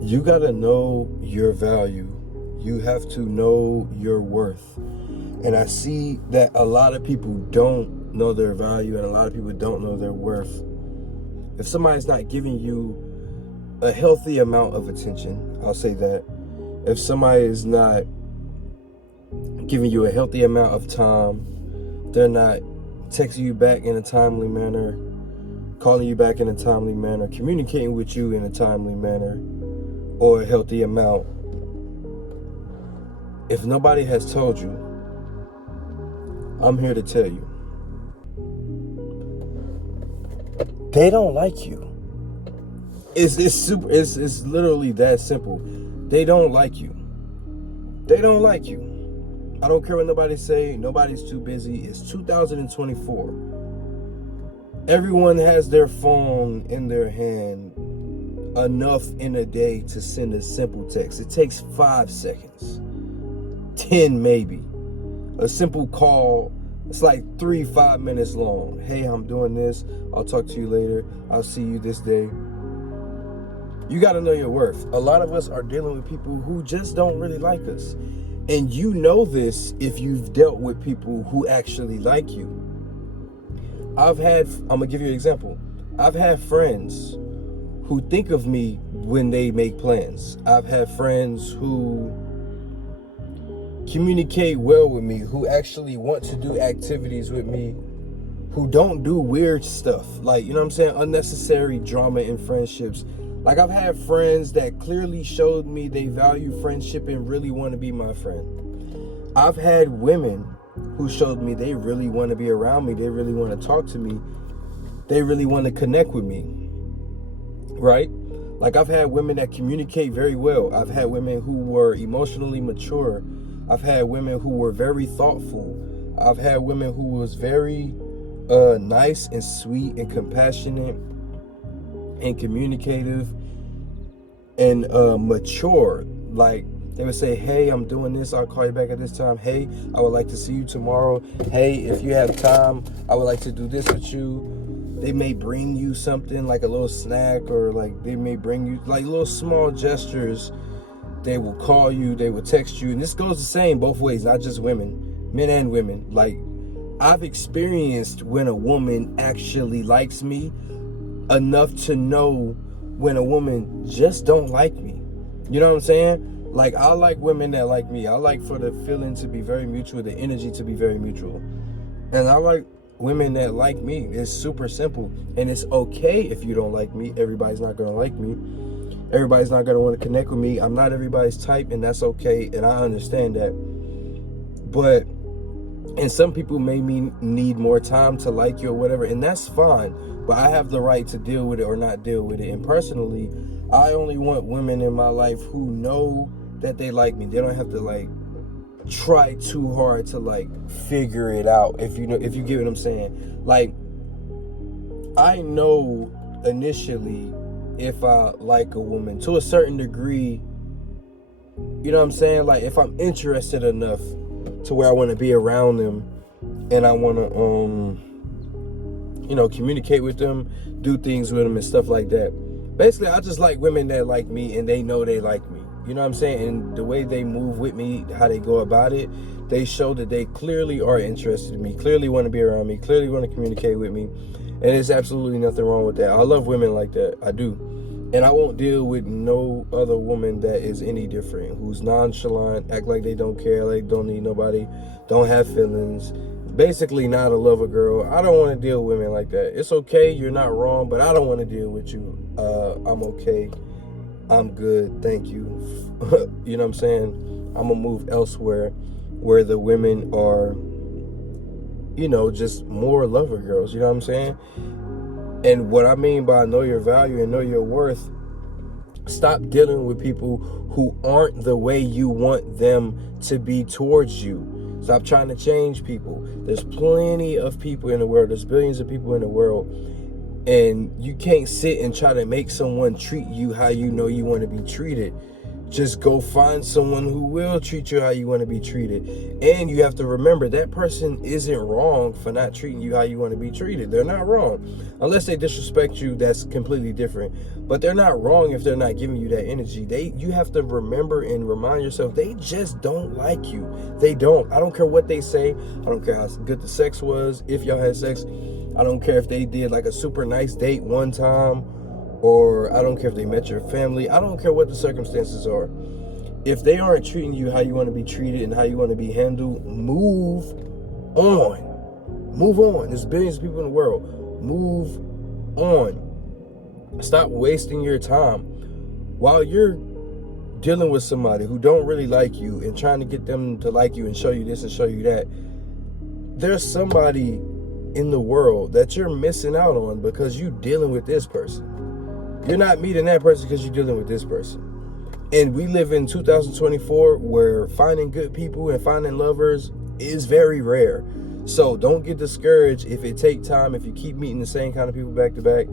You gotta know your value. You have to know your worth. And I see that a lot of people don't know their value and a lot of people don't know their worth. If somebody's not giving you a healthy amount of attention, I'll say that. If somebody is not giving you a healthy amount of time, they're not texting you back in a timely manner, calling you back in a timely manner, communicating with you in a timely manner, or a healthy amount. If nobody has told you, I'm here to tell you. They don't like you. It's literally that simple. They don't like you. They don't like you. I don't care what nobody say. Nobody's too busy. It's 2024. Everyone has their phone in their hand enough in a day to send a simple text. It takes 5 seconds, 10 maybe. A simple call, it's like 3-5 minutes long. Hey, I'm doing this. I'll talk to you later. I'll see you this day. You got to know your worth. A lot of us are dealing with people who just don't really like us. And you know this if you've dealt with people who actually like you. I'm going to give you an example. I've had friends who think of me when they make plans. I've had friends who communicate well with me, who actually want to do activities with me, who don't do weird stuff. Like, you know what I'm saying? Unnecessary drama in friendships. Like, I've had friends that clearly showed me they value friendship and really want to be my friend. I've had women who showed me they really want to be around me. They really want to talk to me. They really want to connect with me. Right? Like, I've had women that communicate very well. I've had women who were emotionally mature. I've had women who were very thoughtful. I've had women who was very nice and sweet and compassionate and communicative and mature. Like, they would say, hey, I'm doing this. I'll call you back at this time. Hey, I would like to see you tomorrow. Hey, if you have time, I would like to do this with you. They may bring you something like a little snack, or like they may bring you like little small gestures. They will call you, they will text you. And this goes the same both ways, not just women, men and women. Like, I've experienced when a woman actually likes me enough to know when a woman just don't like me. You know what I'm saying? Like, I like women that like me. I like for the feeling to be very mutual, the energy to be very mutual. And I like women that like me. It's super simple. And it's okay if you don't like me. Everybody's not going to like me. Everybody's not going to want to connect with me. I'm not everybody's type, and that's okay. And I understand that. But, and some people may need more time to like you or whatever, and that's fine. But I have the right to deal with it or not deal with it. And personally, I only want women in my life who know that they like me. They don't have to like try too hard to like figure it out. If you get what I'm saying. Like, I know initially if I like a woman to a certain degree. You know what I'm saying? Like, if I'm interested enough to where I want to be around them and I want to communicate with them, do things with them and stuff like that. Basically, I just like women that like me and they know they like me. You know what I'm saying? And the way they move with me, how they go about it, they show that they clearly are interested in me, clearly want to be around me, clearly want to communicate with me. And there's absolutely nothing wrong with that. I love women like that. I do. And I won't deal with no other woman that is any different, who's nonchalant, act like they don't care, like don't need nobody, don't have feelings, basically not a lover girl. I don't want to deal with women like that. It's okay, you're not wrong, but I don't want to deal with you. I'm okay. I'm good. Thank you. You know what I'm saying? I'm going to move elsewhere where the women are, just more lover girls. You know what I'm saying? And what I mean by know your value and know your worth, stop dealing with people who aren't the way you want them to be towards you. Stop trying to change people. There's plenty of people in the world. There's billions of people in the world. And you can't sit and try to make someone treat you how you know you want to be treated. Just go find someone who will treat you how you want to be treated. And you have to remember that person isn't wrong for not treating you how you want to be treated. They're not wrong. Unless they disrespect you, that's completely different. But they're not wrong if they're not giving you that energy. You have to remember and remind yourself, they just don't like you. They don't. I don't care what they say. I don't care how good the sex was, if y'all had sex. I don't care if they did like a super nice date one time, or I don't care if they met your family. I don't care what the circumstances are. If they aren't treating you how you want to be treated and how you want to be handled, move on. Move on. There's billions of people in the world. Move on. Stop wasting your time while you're dealing with somebody who don't really like you and trying to get them to like you and show you this and show you that. There's somebody in the world that you're missing out on because you're dealing with this person. You're not meeting that person because you're dealing with this person. And we live in 2024 where finding good people and finding lovers is very rare. So don't get discouraged if it takes time, if you keep meeting the same kind of people back to back.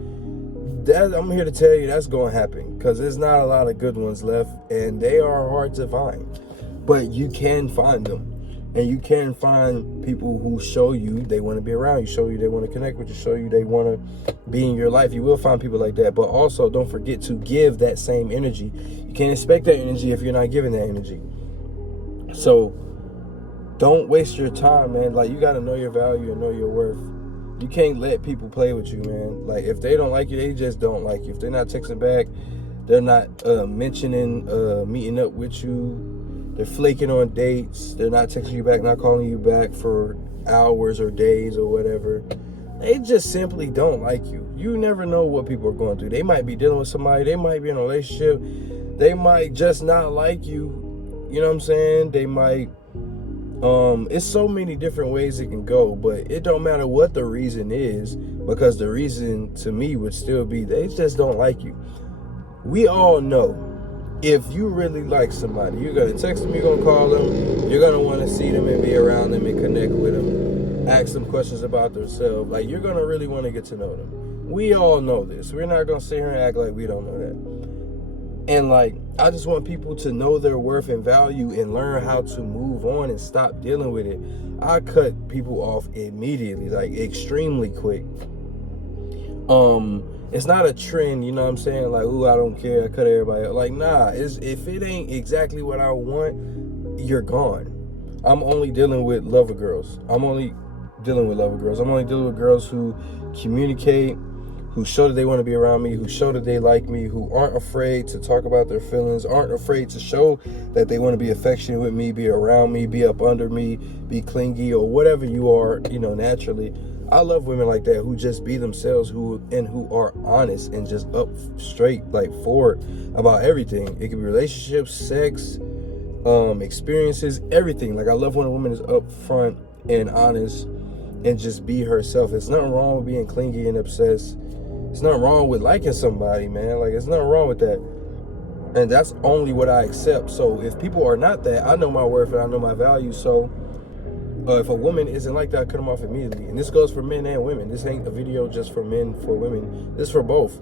I'm here to tell you that's going to happen because there's not a lot of good ones left and they are hard to find. But you can find them. And you can find people who show you they want to be around you, show you they want to connect with you, show you they want to be in your life. You will find people like that. But also don't forget to give that same energy. You can't expect that energy if you're not giving that energy. So don't waste your time, man. Like, you got to know your value and know your worth. You can't let people play with you, man. Like, if they don't like you, they just don't like you. If they're not texting back, they're not mentioning meeting up with you, they're flaking on dates, they're not texting you back, not calling you back for hours or days or whatever, they just simply don't like you. You never know what people are going through. They might be dealing with somebody, they might be in a relationship, they might just not like you. You know what I'm saying? They might, it's so many different ways it can go, but it don't matter what the reason is, because the reason to me would still be they just don't like you. We all know, if you really like somebody, you're going to text them, you're going to call them, you're going to want to see them and be around them and connect with them, ask them questions about themselves. Like, you're going to really want to get to know them. We all know this. We're not going to sit here and act like we don't know that. And, like, I just want people to know their worth and value and learn how to move on and stop dealing with it. I cut people off immediately, like, extremely quick. It's not a trend, you know what I'm saying? Like, ooh, I don't care, I cut everybody off. Like, nah, if it ain't exactly what I want, you're gone. I'm only dealing with lover girls. I'm only dealing with girls who communicate, who show that they want to be around me, who show that they like me, who aren't afraid to talk about their feelings, aren't afraid to show that they want to be affectionate with me, be around me, be up under me, be clingy, or whatever you are, you know, naturally. I love women like that who just be themselves, who are honest and just up straight, like, forward about everything. It could be relationships, sex, experiences, everything. Like, I love when a woman is upfront and honest and just be herself. It's nothing wrong with being clingy and obsessed. It's nothing wrong with liking somebody, man. Like, it's nothing wrong with that. And that's only what I accept. So if people are not that, I know my worth and I know my value. So if a woman isn't like that, I cut them off immediately. And this goes for men and women. This ain't a video just for men, for women. This is for both.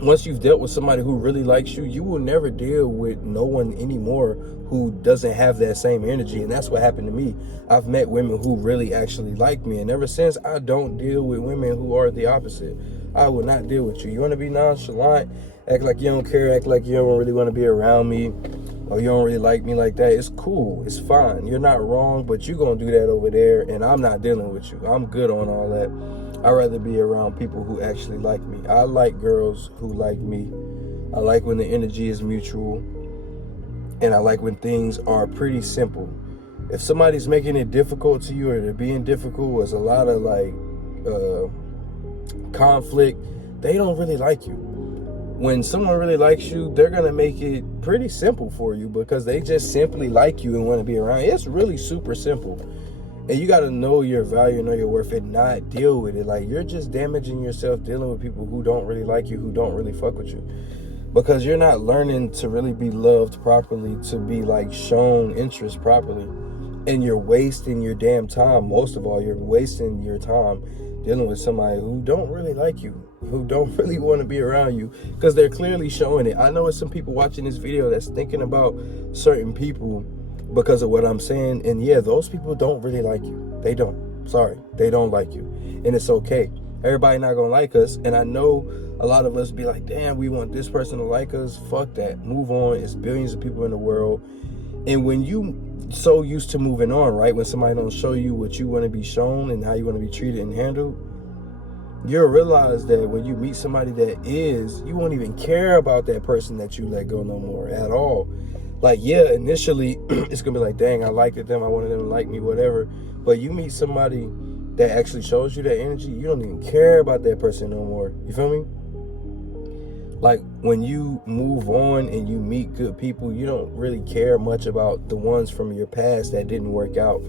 Once you've dealt with somebody who really likes you, you will never deal with no one anymore who doesn't have that same energy. And that's what happened to me. I've met women who really actually like me. And ever since, I don't deal with women who are the opposite. I will not deal with you. You want to be nonchalant, act like you don't care, act like you don't really want to be around me, or you don't really like me like that. It's cool. It's fine. You're not wrong, but you're going to do that over there, and I'm not dealing with you. I'm good on all that. I'd rather be around people who actually like me. I like girls who like me. I like when the energy is mutual, and I like when things are pretty simple. If somebody's making it difficult to you, or they're being difficult, there's a lot of, like, conflict, they don't really like you. When someone really likes you, they're going to make it pretty simple for you because they just simply like you and want to be around you. It's really super simple. And you got to know your value, know your worth, and not deal with it. Like, you're just damaging yourself dealing with people who don't really like you, who don't really fuck with you. Because you're not learning to really be loved properly, to be, like, shown interest properly. And you're wasting your damn time. Most of all, you're wasting your time dealing with somebody who don't really like you, who don't really want to be around you, because they're clearly showing it. I know it's some people watching this video that's thinking about certain people because of what I'm saying, and yeah, those people don't really like you. They don't. Sorry, they don't like you, and it's okay. Everybody not gonna like us, and I know a lot of us be like, damn, we want this person to like us. Fuck that. Move on. It's billions of people in the world. And when you so used to moving on, right, when somebody don't show you what you want to be shown and how you want to be treated and handled, you'll realize that when you meet somebody that is, you won't even care about that person that you let go no more at all. Like, yeah, initially it's gonna be like, dang, I liked them, I wanted them to like me, whatever. But you meet somebody that actually shows you that energy, you don't even care about that person no more. You feel me? Like, when you move on and you meet good people, you don't really care much about the ones from your past that didn't work out.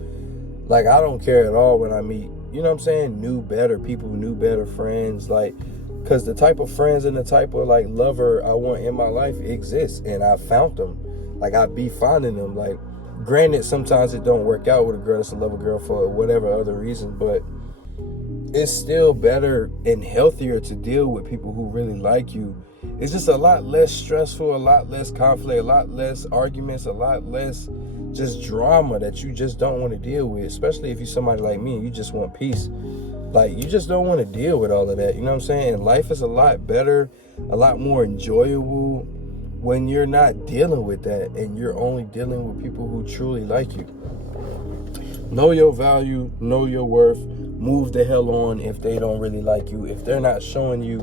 Like, I don't care at all when I meet, you know what I'm saying, new, better people, new, better friends. Like, because the type of friends and the type of, like, lover I want in my life exists, and I found them. Like, I be finding them. Like, granted, sometimes it don't work out with a girl that's a lover girl for whatever other reason, but it's still better and healthier to deal with people who really like you. It's just a lot less stressful, a lot less conflict, a lot less arguments, a lot less just drama that you just don't want to deal with, especially if you're somebody like me and you just want peace. Like, you just don't want to deal with all of that, you know what I'm saying? And life is a lot better, a lot more enjoyable when you're not dealing with that and you're only dealing with people who truly like you. Know your value, know your worth, move the hell on if they don't really like you. If they're not showing you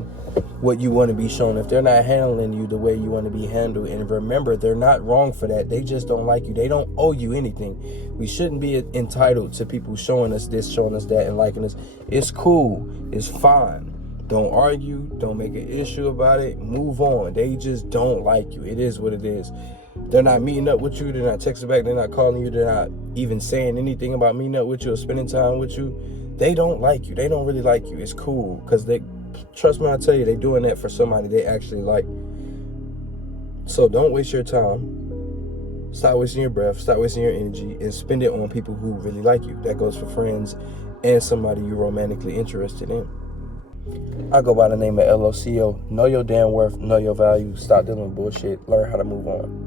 what you want to be shown, if they're not handling you the way you want to be handled, and remember, they're not wrong for that. They just don't like you. They don't owe you anything. We shouldn't be entitled to people showing us this, showing us that, and liking us. It's cool. It's fine. Don't argue. Don't make an issue about it. Move on. They just don't like you. It is what it is. They're not meeting up with you. They're not texting back. They're not calling you. They're not even saying anything about meeting up with you or spending time with you. They don't like you. They don't really like you. It's cool, because they, trust me, I tell you, they're doing that for somebody they actually like. So don't waste your time. Stop wasting your breath. Stop wasting your energy, and spend it on people who really like you. That goes for friends and somebody you're romantically interested in. I go by the name of LOCO. Know your damn worth. Know your value. Stop dealing with bullshit. Learn how to move on.